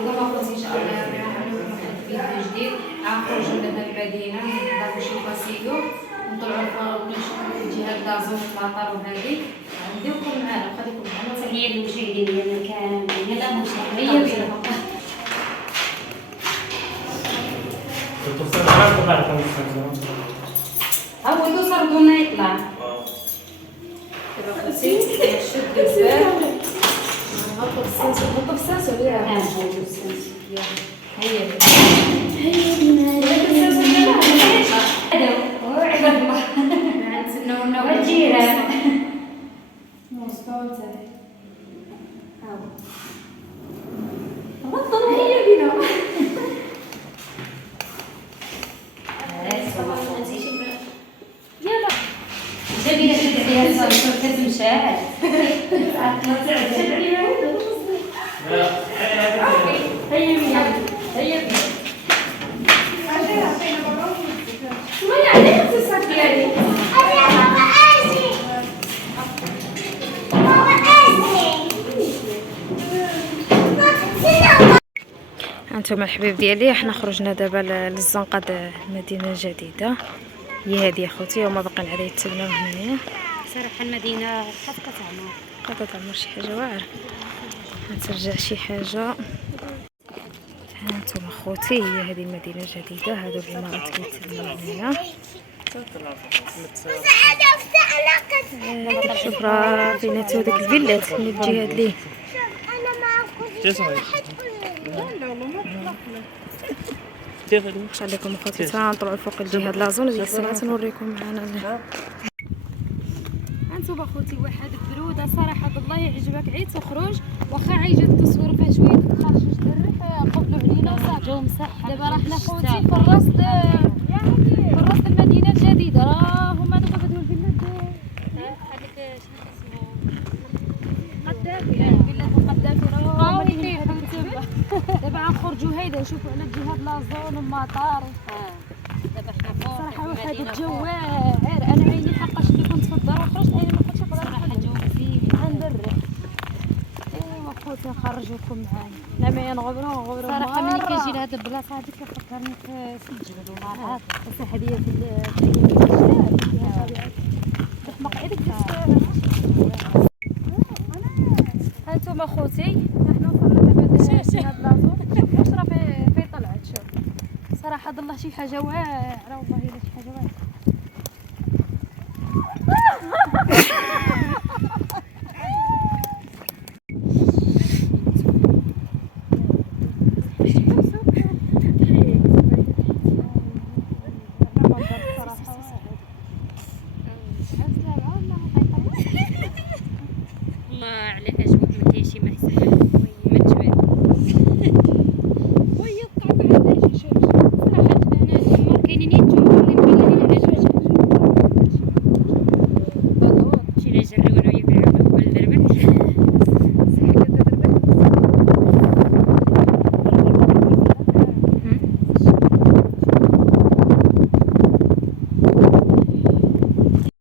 إذا ما قلت إن شاء الله يا ربي راح نعمل واحد فيديو جديد، غنخرجوا لهاد المدينة نضربوا شي باسيو ونطلعوا فوق نشوفوا جهة لازون المطار وهادي، نديوكم معانا وخليكم معانا. تحية للمشاهدين ديالنا كاملين، يلاه هيا هو يوصل بدون يطلع. دابا خصني نشد الباب نهبطو في السنسور ياك. نهبطو في السنسور. هيا هذا هو عباد الله. نتسناونا والجيران. مستوى تاعي. بطلوا هيا بينا. يلا جميلة جدا الصوت كتمشاعل. هيا بينا هيا بينا. شوية عليك الصوت ديالي. هانتوما الحبيب ديالي، حنا خرجنا دابا للزنقة مدينة جديدة هي هادي اخوتي، هما باقيين على يتبناو هنايا. صراحة المدينة قد تعمر شي حاجة واعر، غترجع شي حاجة. هانتوما اخوتي هي هذه المدينة الجديدة، هادو العمارات كيتبناو هنايا. شوف راه بيناتو ديك الفيلات من الجهة ليه. واش عليكم اخوتي، تنطلعوا فوق الجهه لازون ديك الساعه تنوريكم معنا. هانتوما اخوتي واحد بروده صراحه بالله يعجبك، عيد تخرج واخا عايجه التصوير فيها شويه خارج الريح قبلوا علينا وصافي جو مصح. دابا راه حنا خوتي في الراس المدينه الجديده، راه هما دوك هادو الفيلات هذيك شنو اسمهم قدافي، فيلات القدافي راه مليين تما. دابا غنخرجوا هيدا نشوفوا على الجهه لازون والمطار. دابا حنا فوق صراحه واحد الجو واعر، انا عيني حقاش اللي كنت في الدار وخرجت عيني ما كنتش نقدر صراحة جو زين عند الريح. ايوا خوتي نخرجوكم معانا، لا ما نغبروا صراحة ملي كنجي لهاد البلاصة هادي كتفكرني في الجبل ومرات بصح هذه في فيها طبيعه مقعدك. هانتوما خوتي حنا وصلنا دابا لهاد لازون، واش راه في طلعت. شوف صراحه الله شي حاجه واعره، والله الا شي حاجه واعره. الله على أجواء ما كاينش ما حسنها ما تبان. وهي القاع ما عندهاش شوف صراحة أنا تما كاينين الجمهور اللي مبين على جوج شي لا جريونا